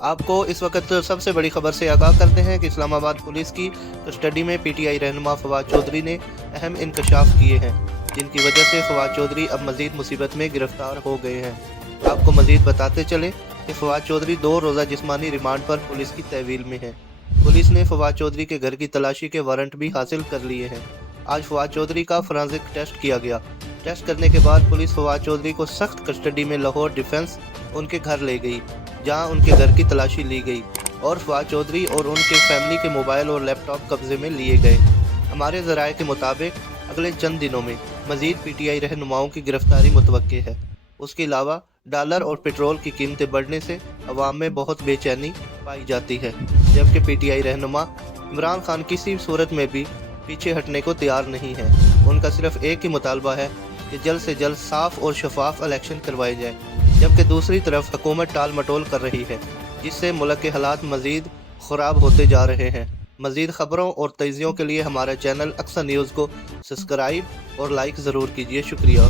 आपको इस वक्त सबसे बड़ी खबर से आगाह करते हैं कि इस्लामाबाद पुलिस की कस्टडी में पीटीआई रहनुमा फवाद चौधरी ने अहम इंकशाफ किए हैं, जिनकी वजह से फवाद चौधरी अब मजीद मुसीबत में गिरफ्तार हो गए हैं। आपको मजीद बताते चले कि फवाद चौधरी 2 रोज़ा जिस्मानी रिमांड पर पुलिस की तहवील में है। पुलिस ने फवाद चौधरी के घर की तलाशी के वारंट भी हासिल कर लिए हैं। आज फवाद चौधरी का फोरेंसिक टेस्ट किया गया। टेस्ट करने के बाद पुलिस फवाद चौधरी को सख्त कस्टडी में लाहौर डिफेंस उनके घर ले गई, जहां उनके घर की तलाशी ली गई और फवाद चौधरी और उनके फैमिली के मोबाइल और लैपटॉप कब्जे में लिए गए। हमारे ज़राए के मुताबिक अगले चंद दिनों में मज़ीद पीटीआई रहनुमाओं की गिरफ्तारी मुतवक्के है। उसके अलावा डॉलर और पेट्रोल की कीमतें बढ़ने से अवाम में बहुत बेचैनी पाई जाती है, जबकि पीटीआई रहनुमा इमरान खान किसी सूरत में भी पीछे हटने को तैयार नहीं है। उनका सिर्फ एक ही मुतालबा है कि जल्द से जल्द साफ और शफाफ इलेक्शन करवाए जाए, जबकि दूसरी तरफ हुकूमत टाल मटोल कर रही है, जिससे मुल्क के हालात मज़ीद ख़राब होते जा रहे हैं। मज़ीद ख़बरों और तज़ियों के लिए हमारे चैनल अक्सर न्यूज़ को सब्सक्राइब और लाइक ज़रूर कीजिए। शुक्रिया।